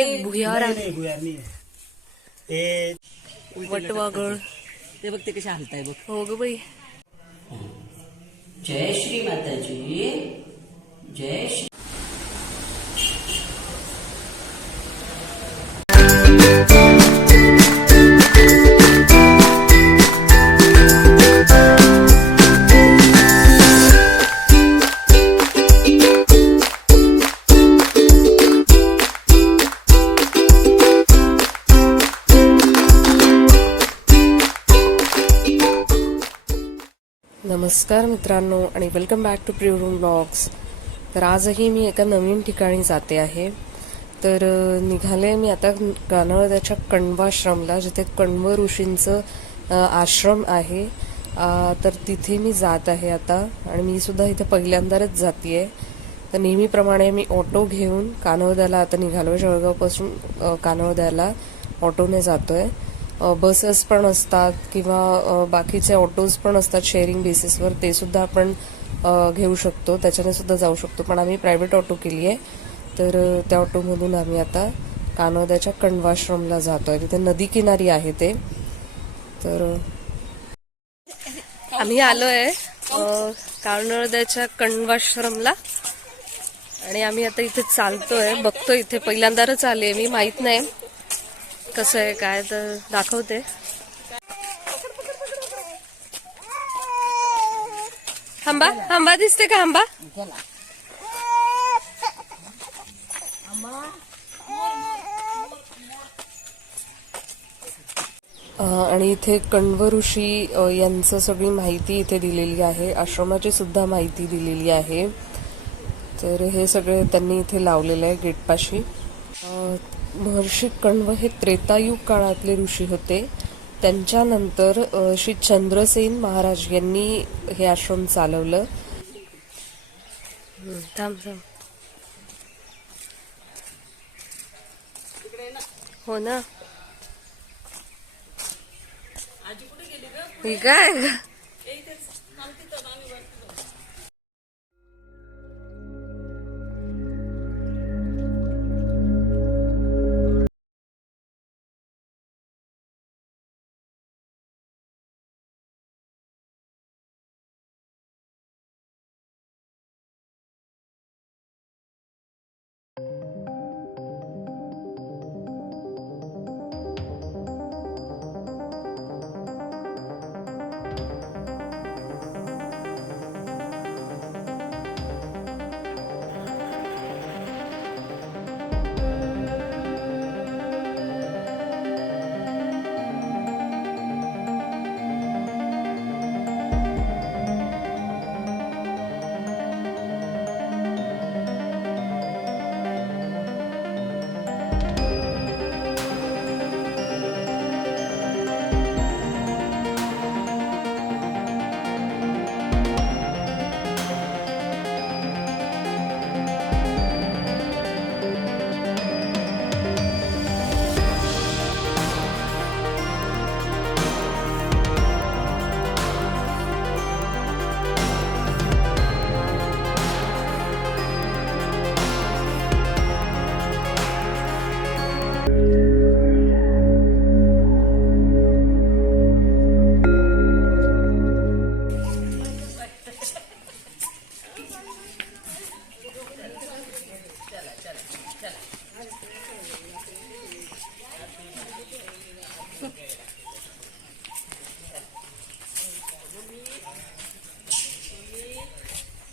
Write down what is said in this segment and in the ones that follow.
एक भुयार नाही, आहे भुयार नाही हे। वटवागळ ते बघ ते हलताय बघ हो ग बाई जय श्री माताजी जय श्री नमस्कार मित्रांनो आणि वेलकम बॅक टू प्रिवरूम ब्लॉग्स तर आजही मी एका नवीन ठिकाणी जाते आहे. तर निघाले मी आता कानवद्याच्या कण्वाश्रमला जिथे कण्व ऋषींचं आश्रम आहे. तर तिथे मी जात आहे आता आणि मी सुद्धा इथे पहिल्यांदाच आहे तर नेहमीप्रमाणे मी ऑटो घेऊन कानवद्याला आता निघालो जळगावपासून कानवद्याला ऑटोने जातो आहे बसेस पण असतात किंवा बाकीचे ऑटोज पण असतात शेअरिंग बेसिसवर ते सुद्धा आपण घेऊ शकतो. त्याच्याने सुद्धा जाऊ शकतो. पण आम्ही प्रायव्हेट ऑटो केली आहे. तर त्या ऑटोमधून आम्ही आता कानोद्याच्या कण्वाश्रमला आहे तिथे नदी किनारी आहे ते. तर आम्ही आलो आहे कानोद्याच्या कण्वाश्रमला. आणि आम्ही आता इथे चालतोय. बघतो इथे. पहिल्यांदाच आले मी. माहीत नाही. कसं आहे काय तर दाखवते. आंबा आंबा दिसते का आंबा आणि इथे कण्व ऋषी यांचं सगळी माहिती इथे दिलेली आहे. आश्रमाची सुद्धा माहिती दिलेली आहे. तर हे सगळे त्यांनी इथे लावलेलं आहे गेटपाशी. महर्षी कण्व हे त्रेतायुग काळातले ऋषी होते. त्यांच्यानंतर श्री चंद्रसेन महाराज यांनी हे आश्रम चालवलं. थांब थांब. हो ना. काय?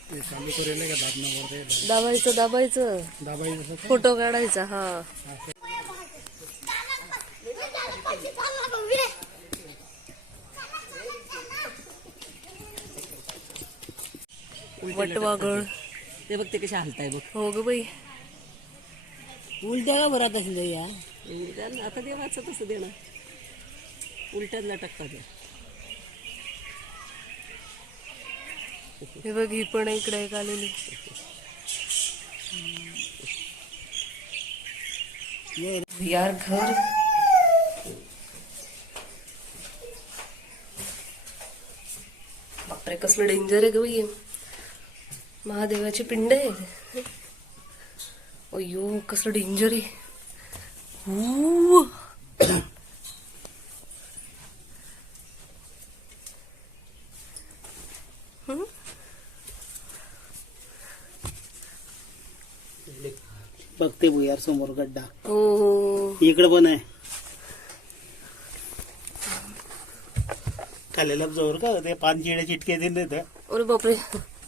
ते चालू करेल का? दाबणं वगैरे दाबायचं दाबायचं. दाबायचं फोटो काढायचा हा. वटवागळ ते. बघ ते कसे हलताय बघ. हो ग बाई. उलट्या का बरं असलं या? उलट्या आता देवाचं तसं देणं. उलट्यात लटकतात हे बघ ही पण इकडे एक आलेली. यार घर. बापरे कसलं डेंजर आहे ग बाई महादेवाची पिंड आहे. अयो कसलं डेंजर आहे. बघते भुयार समोर गड्डा. हो इकडे पण आहे. खालेला जोर का? ते पान चिड्या चिटके दिन देत. अरे बापरे.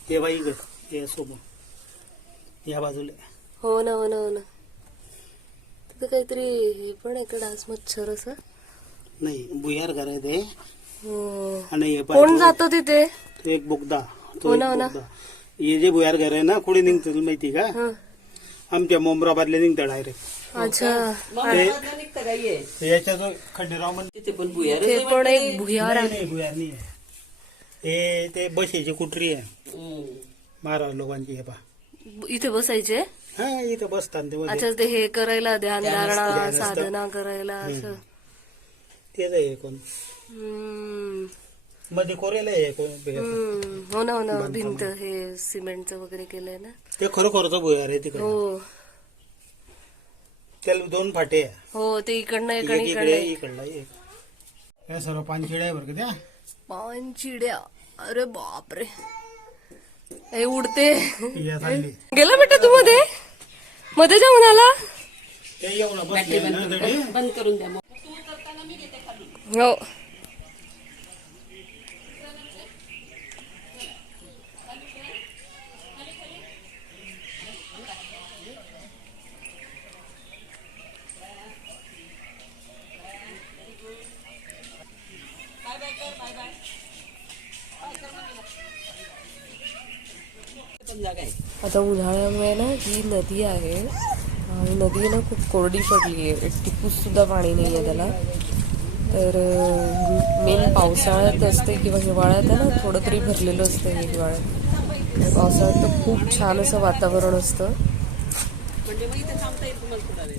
हे बाई इकडे हे समोर. या बाजूला. हो ना हो ना हो ना. तिथं काहीतरी हे पण आहे का डास मच्छर असं? नाही भुयार घर आहे ते. हो. आणि हे कोण बाजू- जातो तिथे? तो एक बोगदा. तो हो ना, हो ना. हे जे भुयार घर आहे ना कुठे निघतं माहिती का? हं. आमच्या मोमराबादले निघतं डायरेक्ट अच्छा. याच्या जो खंडेराव म्हणजे तिथे पण भुयार ते पण एक भुयार नाही आहे नाही, भुयार नाही आहे. हे ते बशीची कुटरी आहे. महाराज लोकांची हे पा. इथे बसायचे? हा इथं बसतात ते मध्ये अच्छा ते हे करायला ध्यान धारणा. साधना करायला असं. तेच आहे कोण? हम्म. मध्ये कोरेला आहे कोण भुयार. हम्म. हो ना हो ना. भिंत हे सिमेंटचं वगैरे केलंय ना. ते खरोखरचं भुयार आहे तिकडे. हो. त्याला दोन फाटे आहे. हो ते इकडनं एक आणि इकडे इकडनं इकडला एक. हे सर्व पानशिड्या आहे बरं का त्या? पान चिड्या अरे बापरे. हे उडते. या चालली. गेला बेटा तू मध्ये? मध्ये जाऊन आला? ते एवढं बसले. ना तरी बंद करून द्या. मग हो. आता उन्हाळ्यामुळे ना ही नदी आहे आणि नदी ना खूप कोरडी पडली आहे. एक टिपूस सुद्धा पाणी नाही आहे त्याला. तर मेन पावसाळ्यात असते किंवा हिवाळ्यात ना थोडं तरी भरलेलं असतं हे हिवाळ्यात. पावसाळ्यात तर खूप छान असं वातावरण असतं. म्हणजे मग इथे थांबता येईल तुम्हाला थोडा वेळ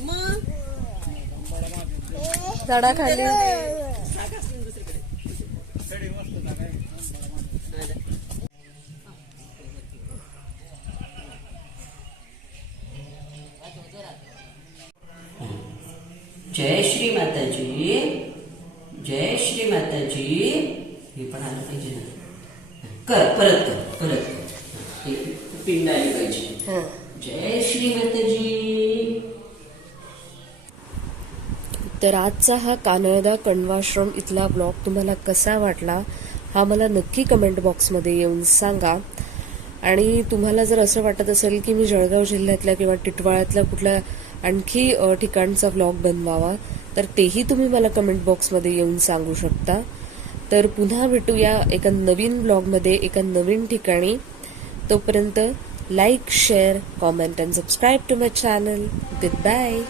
मग झाडाखाली जागा असेल दुसरीकडे जय श्री माताजी जय श्री माताजी हे पण आलं पाहिजे ना. कर परत कर परत कर. हे पिंड आली पाहिजे. हं. जय श्री माताजी तर आजचा हा कानडा कण्वाश्रम इथला ब्लॉग तुम्हाला कसा वाटला हा मला नक्की कमेंट बॉक्समध्ये येऊन सांगा. आणि तुम्हाला जर असं वाटत असेल की मी जळगाव जिल्ह्यातल्या किंवा टिटवाळ्यातल्या कुठल्या आणखी ठिकाणचा ब्लॉग बनवावा. तर तेही तुम्ही मला कमेंट बॉक्समध्ये येऊन सांगू शकता. तर पुन्हा भेटूया एका नवीन ब्लॉगमध्ये एका नवीन ठिकाणी. तोपर्यंत like share comment and subscribe to my channel goodbye